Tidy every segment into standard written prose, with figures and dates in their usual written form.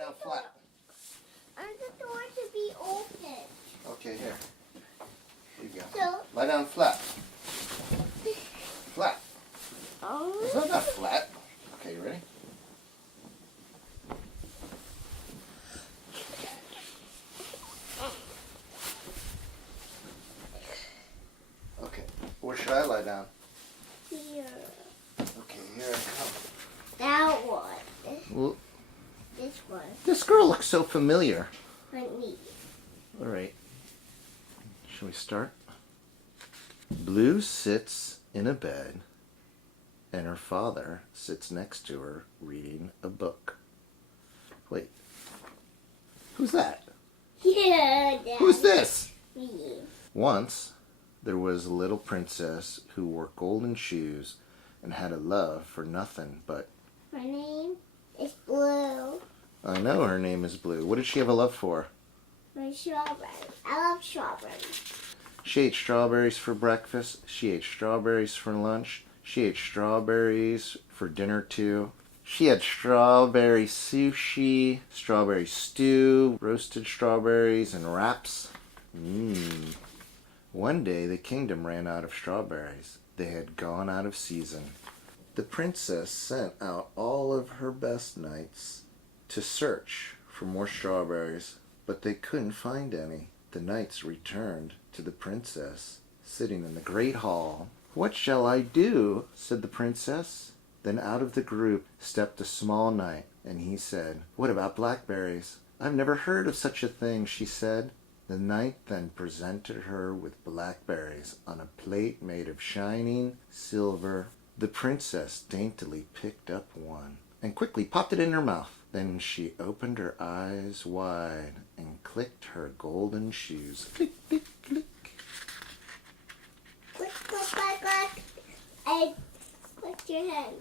down flat. I want the door to be open. Okay, here. Here you go. So, Lie down flat. Flat. oh. It's not flat. Okay, you ready? Okay, where should I lie down? Here. Okay, here I come. That one. Well, This one. this girl looks so familiar. Honey. All right. Shall we start? Blue sits in a bed, and her father sits next to her reading a book. Wait. Who's that? Yeah, Dad. Who's this? Me. Once, there was a little princess who wore golden shoes and had a love for nothing but... Her name is Blue. I know her name is Blue. What did she have a love for? For strawberry. I love strawberries. She ate strawberries for breakfast. She ate strawberries for lunch. She ate strawberries for dinner too. She had strawberry sushi, strawberry stew, roasted strawberries, and wraps. One day the kingdom ran out of strawberries. They had gone out of season. The princess sent out all of her best knights to search for more strawberries, but they couldn't find any. The knights returned to the princess, sitting in the great hall. "What shall I do?" said the princess. Then out of the group stepped a small knight, and he said, "What about blackberries?" "I've never heard of such a thing," she said. The knight then presented her with blackberries on a plate made of shining silver. The princess daintily picked up one and quickly popped it in her mouth. Then she opened her eyes wide and clicked her golden shoes. Click, click, click. Click, click, click, click. And click your head.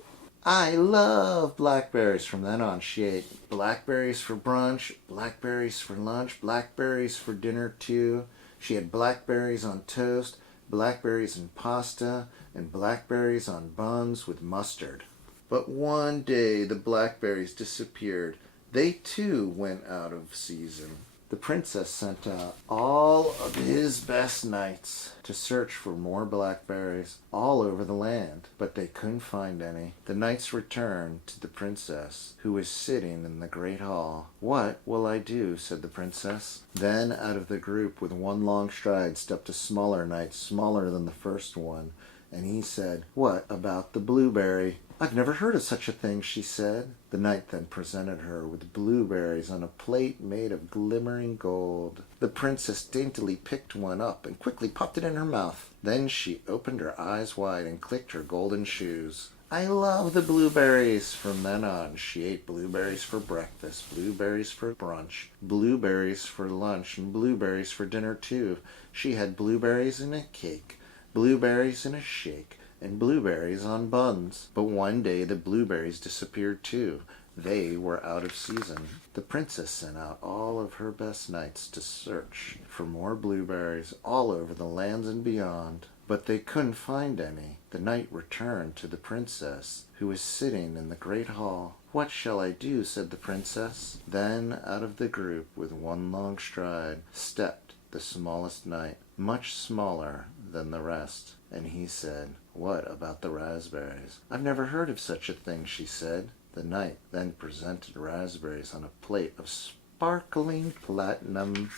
I love blackberries. From then on, she ate blackberries for brunch, blackberries for lunch, blackberries for dinner too. She had blackberries on toast, blackberries in pasta, and blackberries on buns with mustard. But one day the blackberries disappeared. They too went out of season. The princess sent out all of his best knights to search for more blackberries all over the land, but they couldn't find any. The knights returned to the princess, who was sitting in the great hall. "What will I do?" said the princess. Then out of the group with one long stride stepped a smaller knight, smaller than the first one, and he said, "What about the blueberry?" "I've never heard of such a thing," she said. The knight then presented her with blueberries on a plate made of glimmering gold. The princess daintily picked one up and quickly popped it in her mouth. Then she opened her eyes wide and clicked her golden shoes. "I love the blueberries." From then on, she ate blueberries for breakfast, blueberries for brunch, blueberries for lunch, and blueberries for dinner too. She had blueberries in a cake, blueberries in a shake, and blueberries on buns. But one day the blueberries disappeared too. They were out of season. The princess sent out all of her best knights to search for more blueberries all over the lands and beyond, but they couldn't find any. The knight returned to the princess, who was sitting in the great hall. "What shall I do?" said the princess. Then out of the group with one long stride stepped the smallest knight, much smaller than the rest, and he said, "What about the raspberries?" "I've never heard of such a thing," she said. The knight then presented raspberries on a plate of sparkling platinum.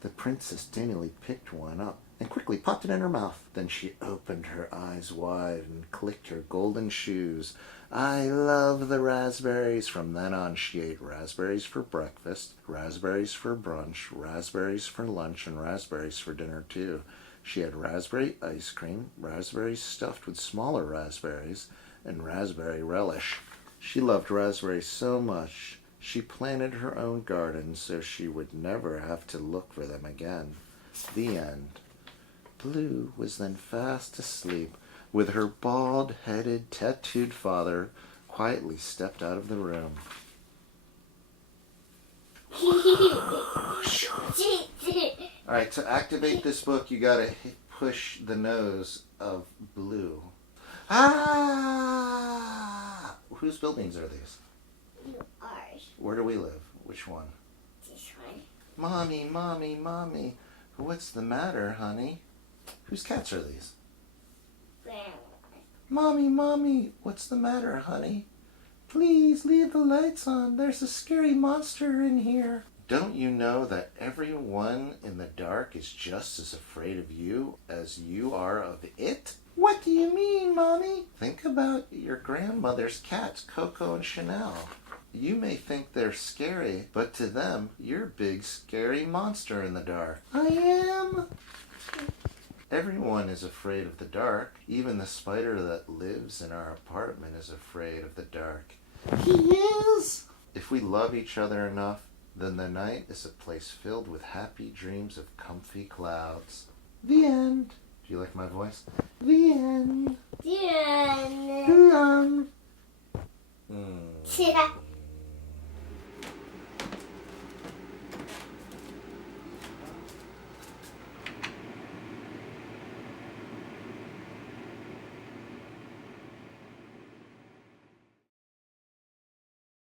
The princess daintily picked one up and quickly popped it in her mouth. Then she opened her eyes wide and clicked her golden shoes. "I love the raspberries." From then on, she ate raspberries for breakfast, raspberries for brunch, raspberries for lunch, and raspberries for dinner too. She had raspberry ice cream, raspberries stuffed with smaller raspberries, and raspberry relish. She loved raspberries so much, she planted her own garden so she would never have to look for them again. The end. Blue was then fast asleep, with her bald-headed, tattooed father quietly stepped out of the room. All right, to activate this book, you gotta push the nose of Blue. Ah! Whose buildings are these? Ours. Where do we live? Which one? This one. Mommy, Mommy, Mommy. What's the matter, honey? Whose cats are these? Grandma. Mommy, Mommy, what's the matter, honey? Please leave the lights on. There's a scary monster in here. Don't you know that everyone in the dark is just as afraid of you as you are of it? What do you mean, Mommy? Think about your grandmother's cats, Coco and Chanel. You may think they're scary, but to them, you're a big, scary monster in the dark. I am? Everyone is afraid of the dark. Even the spider that lives in our apartment is afraid of the dark. He is? If we love each other enough, then the night is a place filled with happy dreams of comfy clouds. The end. Do you like my voice? The end. The end. The end. Yeah.